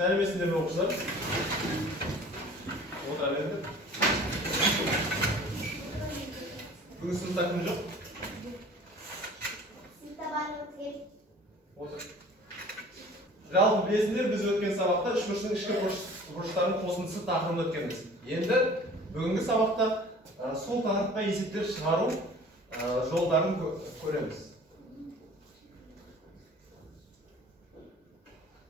Sələməsində mi oxuşlar? Otar verdi. Bugün sınıfta kim yok? Sınıfta var mı? Otur. Жалпы білесіңдер, біз өткен сабақта үш бұрыштың ішкі бұрыштарының қосындысы тақырыбын өткенбіз. Енді бүгінгі сабақта сол тақырыпқа есептер шығару жолдарын көреміз.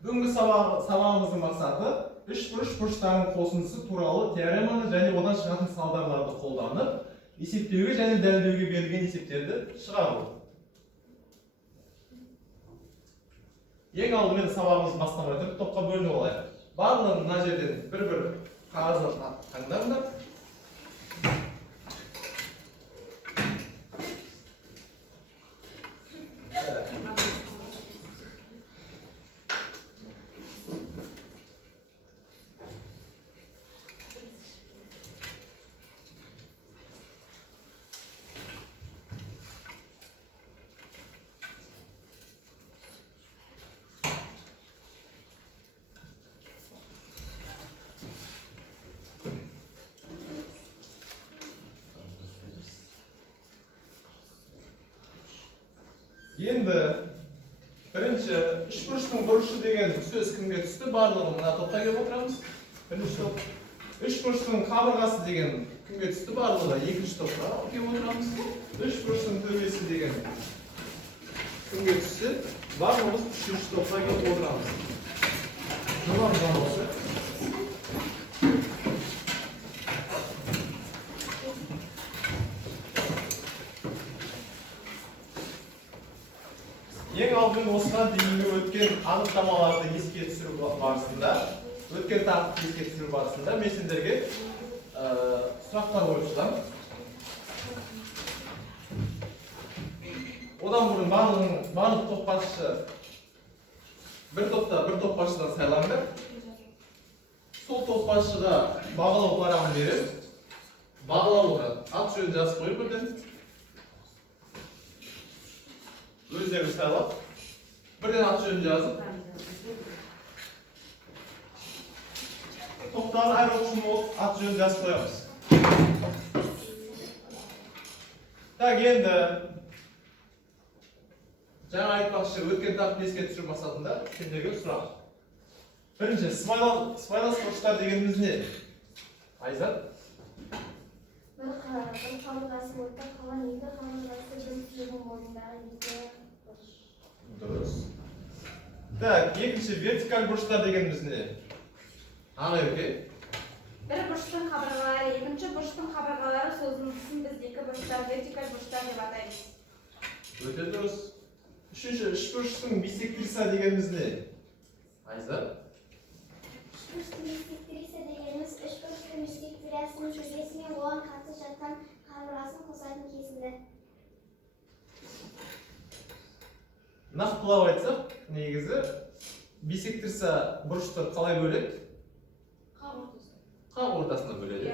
Бүгінгі сабағымыздың мақсаты үш бұрыштарының қосындысы туралы теореманы және одан шығатын салдарларды қолданып, есептеуге және дәлелдеуге берілген есептерді шығару. Ең алдымен сабағымыз бастамай тұрып топқа бөлініп алайық. Барлығын мына жерден бір-бір қағаздан таңдаңдар. Енді бірінші үш бұрыштың бұрышы деген сөз кімге түсті? Барлығы мына топқа келіп отырамыз. Бірінші топ. Үш бұрыштың қабырғасы деген кімге түсті? Барлығы екінші топқа келіп отырамыз. Үш бұрыштың төбесі деген кімге түсті? Барлығымыз үшінші топқа келіп отырамыз. Жоғарыдан осы. Ең алдымен осыған дейінгі өткен анықтамаларды еске түсіру барысында, мен сендерге сұрақтар қойып жатамын. Одан бұрын барлық топ басшысы бір топ басшыдан сайланды. Сол топ басшыға бағалау парағын беріп, бағалауға ат жөнін жазып қойып бірден. Өздері сайлап, бірден ат жөнін жазып, топтағы әр оқушының ат жөнін жазып қоямыз. Так, енді жаңа айтпақшы, өткен тақырыпты еске түсіру мақсатында сендерге сұрақ. Бірінші, сыбайлас бұрыштар дегеніміз не? Айзат? Bir қабырғасы orta kalan екі қабырғасы бір түйенің бойындағы екі бұрыш. Дұрыс. Так, екінші вертикаль бұрыштар дегеніміз не? Ағайырке? Bir бұрыштың қабырғалары, екінші бұрыштың қабырғалары созындысын біз екі бұрыштар вертикаль бұрыштар деп атаймыз. Өте дұрыс. Үшінші, үш бұрыштың бисектриса дегеніміз не? Айзат? Үш бұрыштың бисектриса дегеніміз үш бұрыштың бисектрисасының шөжесі мен оған қатты жатқан қабырғасын қосатын кесінді. Нақтылап айтсақ, негізі бисектриса бұрышты қалай бөледі? Қақ ортасына бөледі.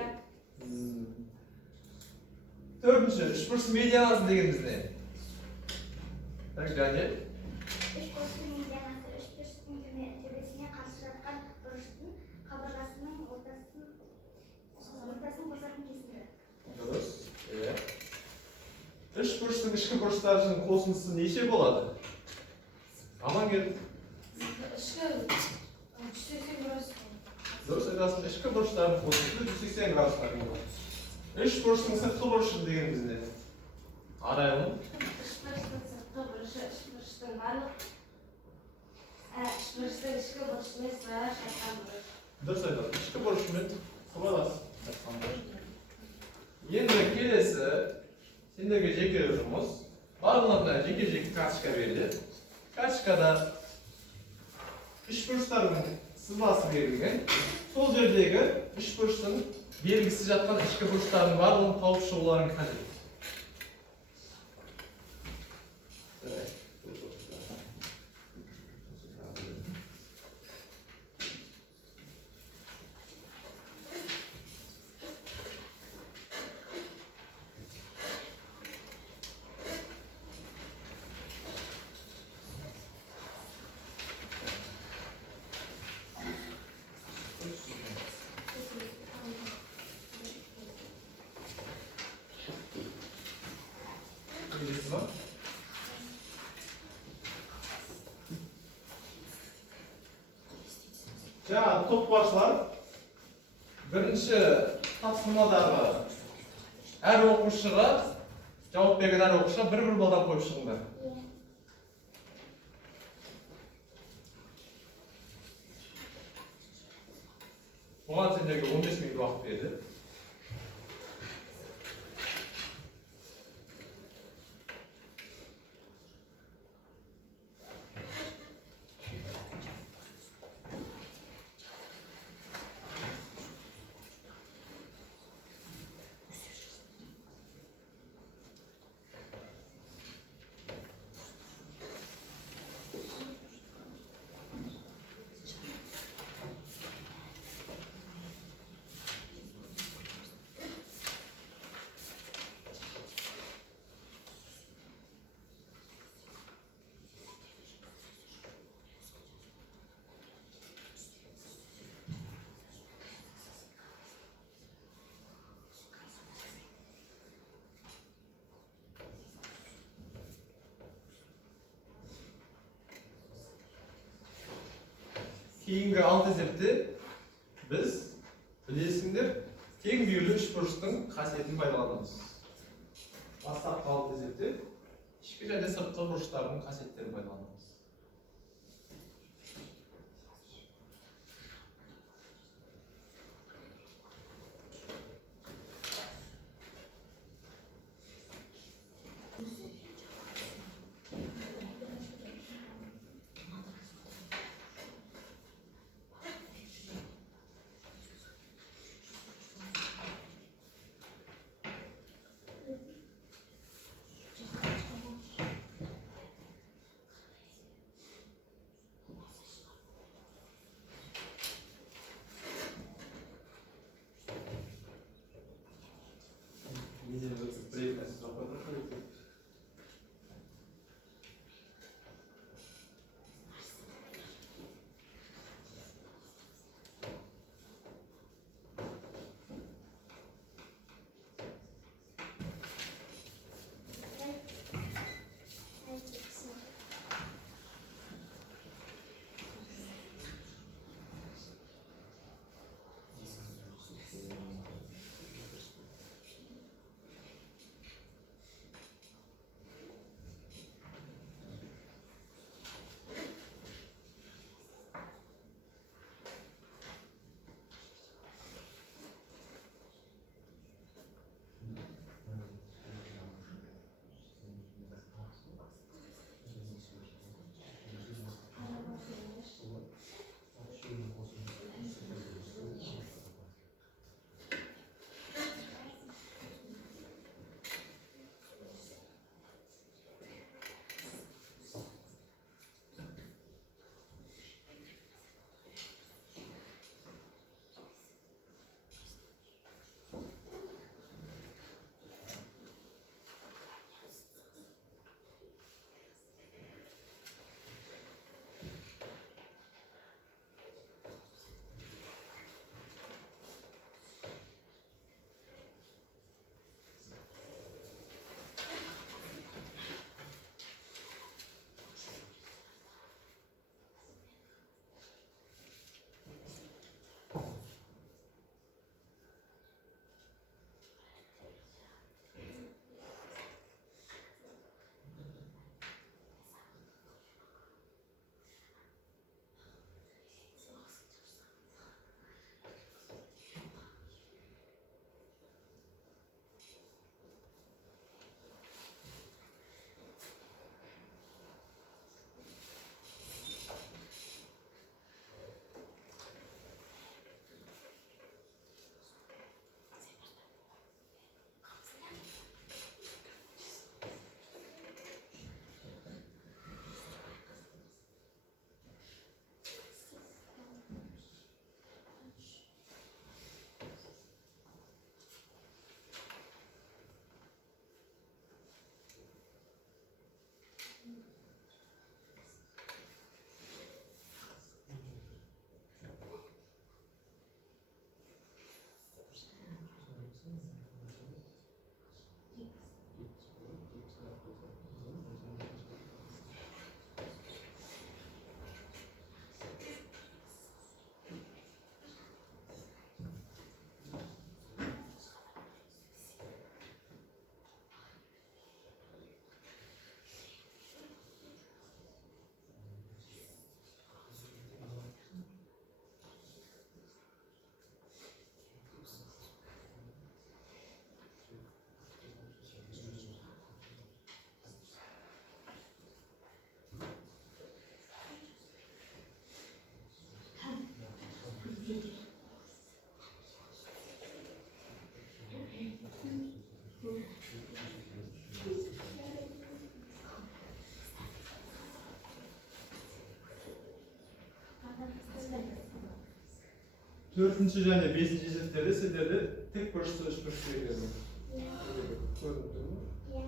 Төртінші, үш бұрыштың медианасы дегеніміз не? Так, және? Үш бұрыштың медианасы үш бұрыштың төбесіне қарсы жатқан бұрыштың қабырғасының ортасын қосатын кесінді. Дұрыс. Үш бұрыштың ішкі бұрыштарының қосындысы неше болады? Аман келді. Дұрыс айтасың, ішкі бұрыштардың қосындысы 180 градусқа болады. Үш бұрыштың сыртқы бұрышы дегеніміз не? Арайлым. Үш бұрыштың сыртқы бұрышы, үш бұрыштың барлық, үш бұрыштың ішкі бұрышымен сыбайлас жатқан бұрыш. Дұрыс айтасың, ішкі бұрышымен сыбайлас жатқан бұрыш. Енді келесі, сендерге жеке жұмыс. Барлығына жеке карточка беріледі. Карточкада үш бұрыштардың сызбасы берілген. Сол жердегі үш бұрыштың белгісі жатқан ішкі бұрыштардың барлығын тауып шығуларың қажет. Жаңағы топ başlar. Birinchi topshirmadağı әр оқушыға жауап берген әр оқушыға бір балдан қойып шығыңдар. Иә. Оған сендерге 15 минут уақыт берді. Кейінгі алты есепте біз білесіңдер тең бүйірлі үшбұрыштың қасиетін пайдаланамыз. Бастапқы алты есепте ішкі және сыртқы бұрыштардың қасиеттерін пайдаланамыз. 4-ші және 5-ші есептерде сіздерде тік бұрышты үшбұрышты екенін көрініп тұр ма? Иә.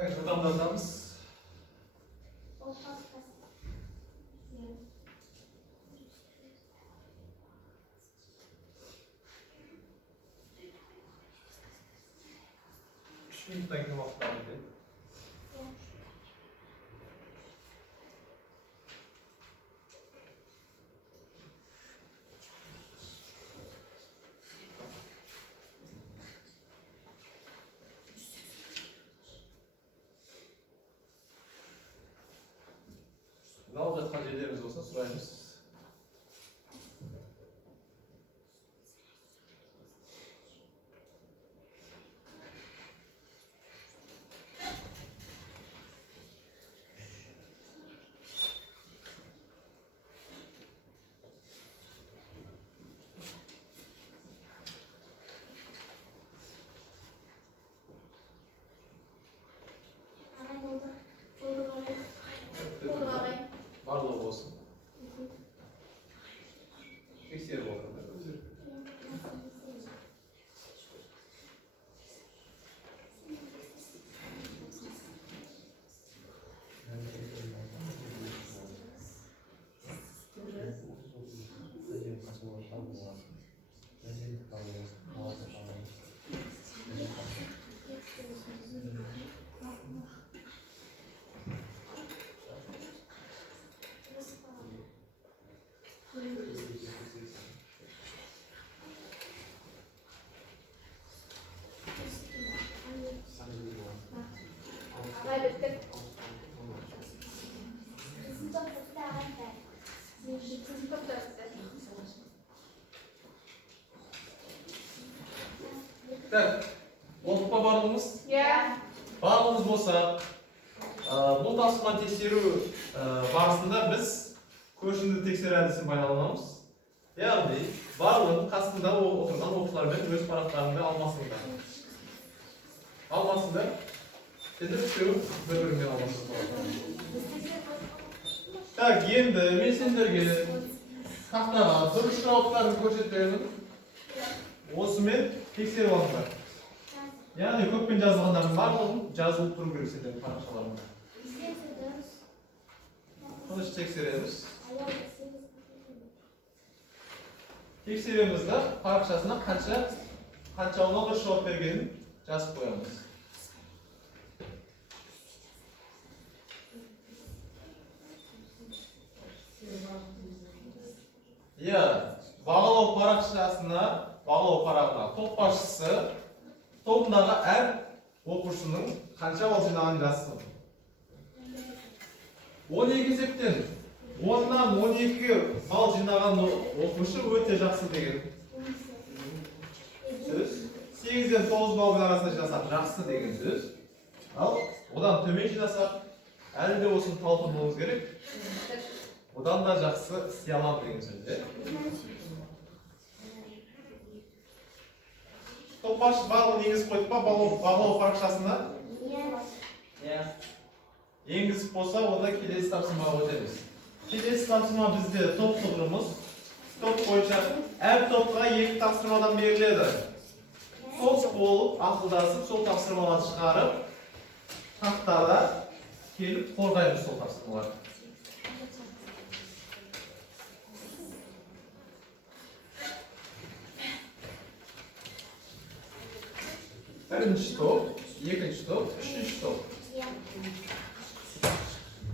Evet, adamlarımız. Üç minuttaki vakitler dedi. Ne olacak hacılarımız olsa sorayımız. Varlığı olsun. Tekstil bakalım. Özür. Evet. Olukpa bardığımız? Bardığımız bolsa, bu tasman tekşerүү barısında biz көшімді тексеру әдісін пайдаланамыз. Яғни, барлығын қасында отырған оқушылармен өз парақтарында алмасыңдар. Алмасыңдар. Сендер үшеуі бір-бірімен алмасыңдар. Так, endi men senlarga taxtaga durish javoblarini ko'rsatib beraman. Osымен tekshirib olinglar. Ya'ni ko'pincha yozganlarning barlig'ini yozib turib kerak senlarning paraqchalaringda. Qilish tekshiramiz. Tekshirimizda paraqchasini qancha o'g'ir javob berganini yozib qo'yamiz. Ya, bağlov parağına top başçısı topundagi er o'quvchining qancha ball jinoyatini yazsin. 12 septen 10dan 12 ball jinogan o'quvchi o'ta yaxshi degan so'z. 8 dan 9 ball arasida jinosak yaxshi degan so'z. Al, odan төмен jinosak, әлі де olsun talpın olmamız gerek. Odan da жақсы істей аламын деген сөз. Топ басшы барлығын енгізіп қойдық па бағалау парақшасына? Иә. Енгізіп болса, онда келесі тапсырмаға өтеміз. Келесі тапсырма бізде топ тұғырымыз. Топ бойынша әр топқа 2 тапсырмадан беріледі. Топ болып, ақылдасып, сол тапсырмаларды шығарып, тақтада келіп қорғаймыз сол тапсырмаларды. Birinchi top, ikkinchi top, uchinchi top.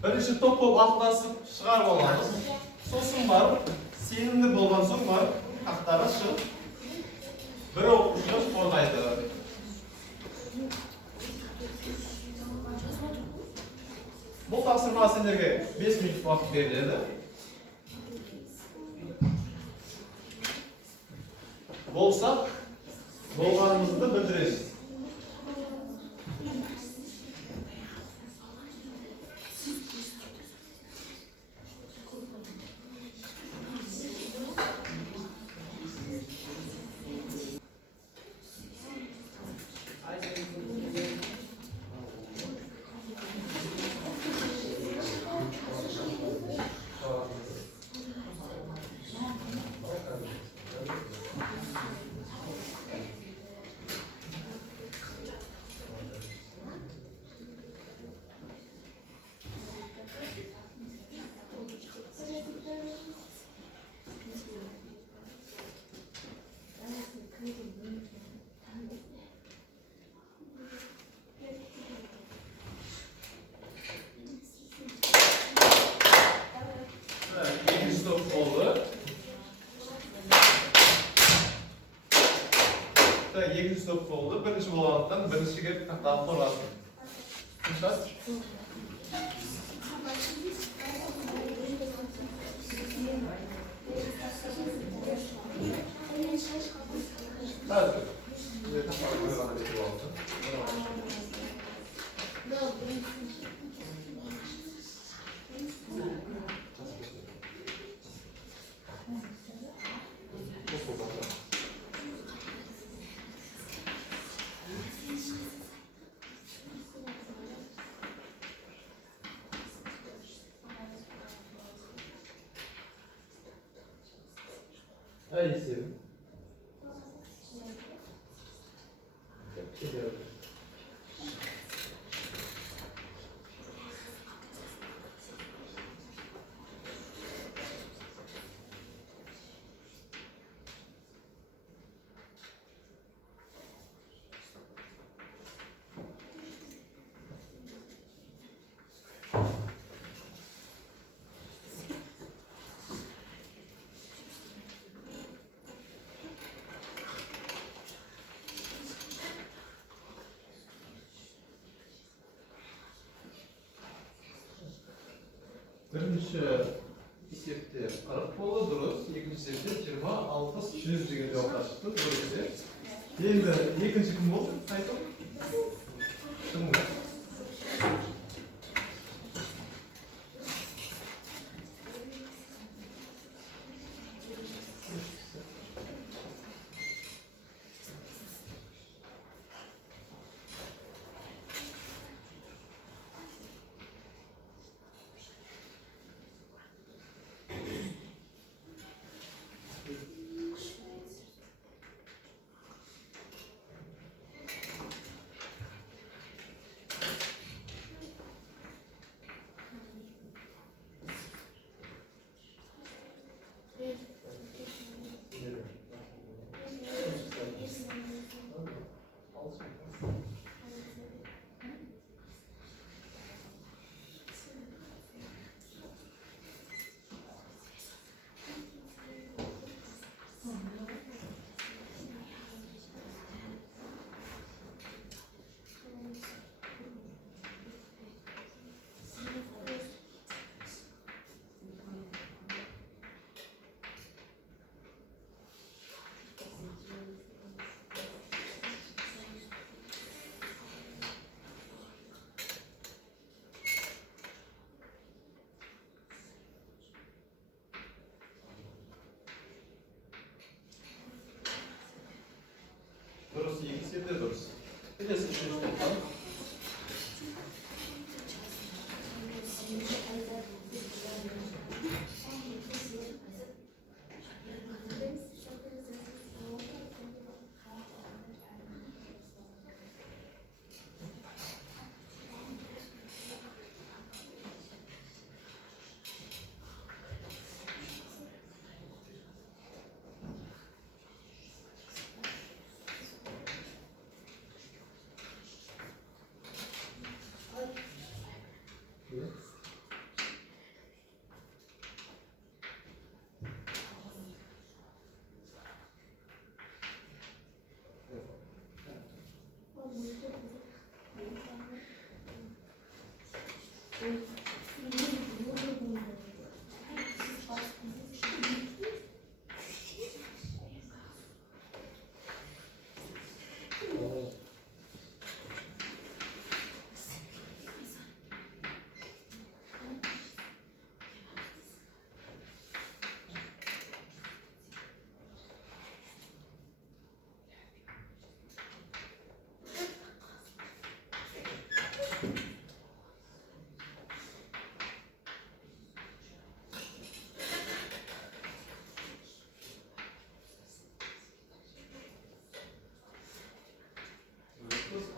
Birinchi top bo'lib aqlasib chiqarib olamiz. So'sin borib, senimli bo'lgan so'ng borib, taqtaga chiqib, bir o'quvchi qo'rg'aydi. Bu taqsirma senlarga 5 minut vaqt beriladi. Bo'lsa, bo'lganimizni bildirasiz. Ikkinchi stop bo'ldi. Birinchi bo'lgandan birinchiga taqtab qo'yasiz. Tushunasiz? Hadi. Bu taqtab qo'ygandan keyin bo'ldi. Aí, Silvio. Birinchi esepte 40 bo'ldi, durust. Ikkinchi esepte 26 100 degan javoblar chiqdi, durust. Endi ikkinchi kim bo'ldi? Ayting. Kim?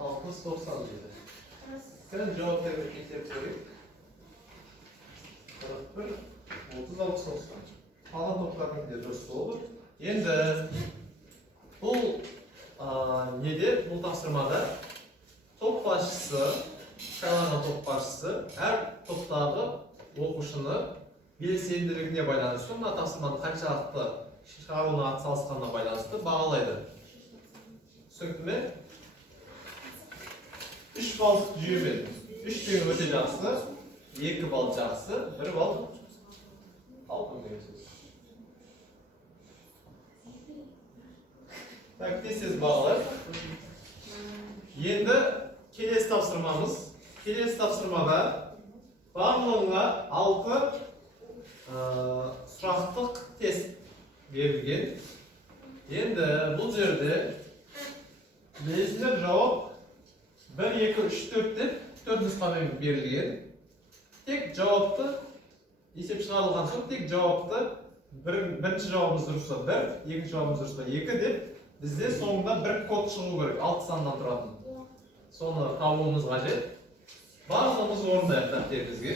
Altmış 90 dedi. Sen cevap vermek istedim. 41, 30, 60, 90. Kalan toplarının derece olur. Endi bu nede? Bu tafsırmada top başçısı, kalan top başçısı her toptagi o'qishini belsendiligine байланысты, bu tafsırmada qanchalik chiqaruvni atsalsqanga байланысты бағалайды. Tushundingmi? 3 bal jүйемен 3 деген өте жақсы, 2 bal жақсы, 1 bal алтын деген сөз. Так, тез бағалайық. Енді келесі тапсырмамыз. Келесі тапсырмада барлығына 6 сұрақтық тест берілген. Енді бұл жерде білесіздер жауап 1, 2, 3, 4 деп 4 нұсқамен берілген. Тек жауапты есеп шығарылған соң, тек жауапты бірінші жауабымыз дұрыста 1, екінші жауабымыз дұрыста 2 деп бізде соңында бір код шығу керек, 6 саннан тұратын. Соны табуымыз қажет. Барлығымыз орындайық дәптерімізге.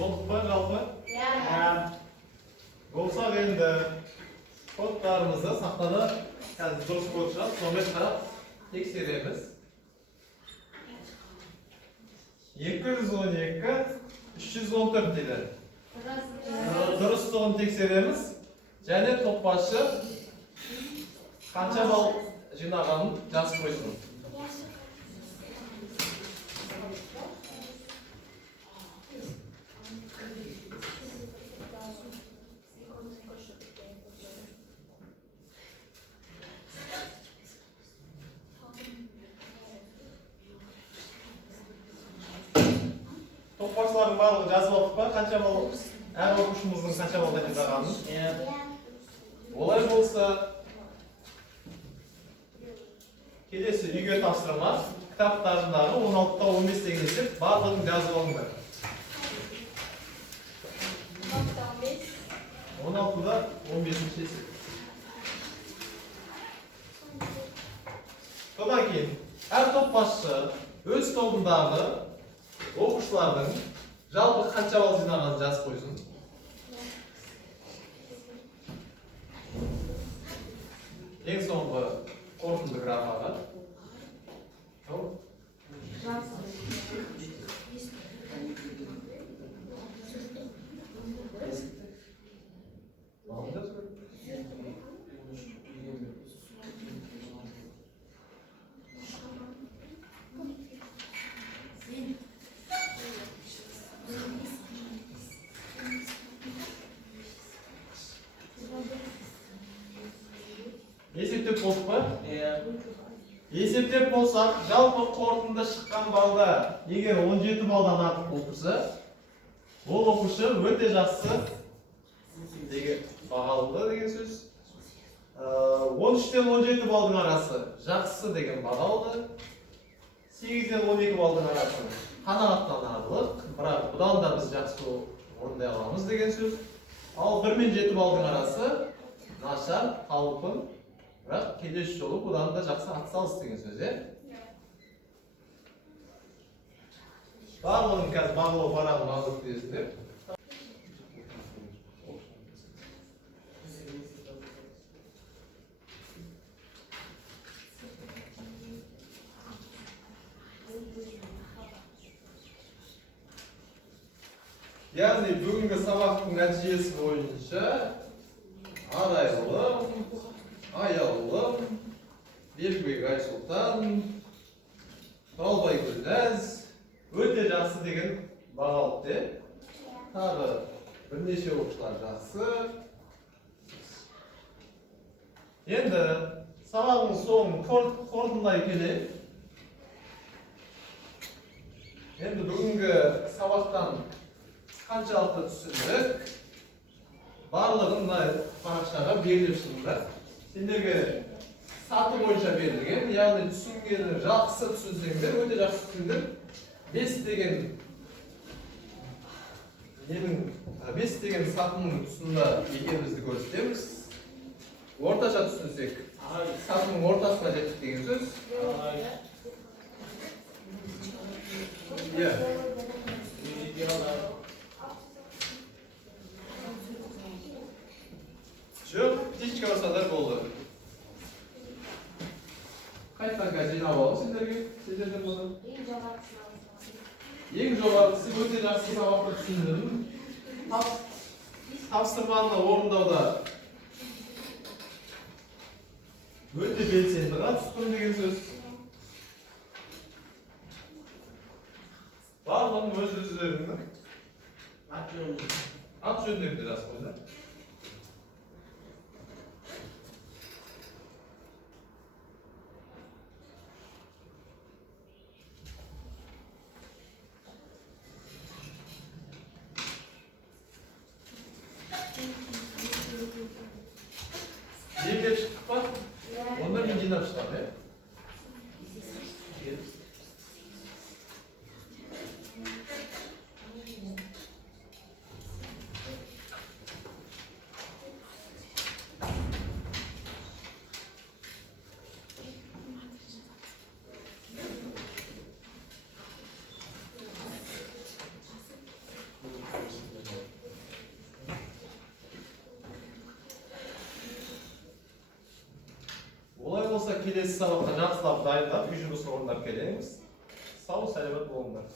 Болдық па, жалпы? Болса енді кодтарымызды сақтады. Қазір дұрыс код шығады, сонымен қарап тексереміз. 212, 314 дейді. Дұрыстығын тексереміз. Және топ басшы қанша балл жинағанын жазып қойсын. Топ басшылардың барлығы жазып алдық па? Қанша балл, әр оқушымыздың қанша балл жинағанын? Олай болса, келесі үйге тапсырма, кітаптарындағы 16-та 15 деген есеп барлығын жазып алыңдар. 16-да 15-ші есеп. Содан кейін, әр топ басшы өз тобындағы оқушылардың жалпы қанша балл жинағанын жазып қойсын. Ең соңғы қорытынды графаға. Есептеп болдық па? Есептеп болсақ, жалпы қорытынды шыққан балда егер 17 балдан артық болып тұрса, ол оқушы өте жақсы деген бағалды деген сөз. 13-тен 17 балдың арасы жақсы деген бағалды. 8-ден 12 балдың арасы қанағаттанарлық, бірақ бұдан да біз жақсы орындай аламыз деген сөз. Ал 1 мен 7 балдың арасы нашар, қалыпын, бірақ келесі жолы бұдан да жақсы атсалыс деген сөз, Барлығын қазір бағалау парағын алып дейсіздер. Яғни бүгінгі сабақтың нәтижесі бойынша Арайлым, Аялым, Белбек Айсұлтан, Құралбай Гүлназ өте жақсы деген баға алды. Тағы бірнеше оқушылар жақсы. Енді сабағың соңын қорытындылай келе. Енді бүгінгі сабақтан қаншалықты түсіндік? Барлығын парақшаға беріліп шығыңдар. Сендерге саты бойынша берілген, яғни түсінгені жақсы түсінсеңдер, өте жақсы түсіндір. 5 деген сатының тұсында екенімізді көрсетеміз. Орташа түсінсек, сатының ортасына жеттік деген сөз. Жоқ, птичка басадар болды. Қайтқан қазір жинап алып сендерге, сендерден болды. Ең жоғарғысы өте жақсы сабақты түсіндірдім. Тапсырманы орындауда өте белсенді қатыстым деген сөз. Барлығын өз-өздерінің ат жөндерінде жазып қойды. Жерге шықтық па? Онда мен жинап шығам, Олай болса келесі сабақта жақсылап дайындап, үй жұмысын орындап келеміз. Сау, сәлемет болыңдар.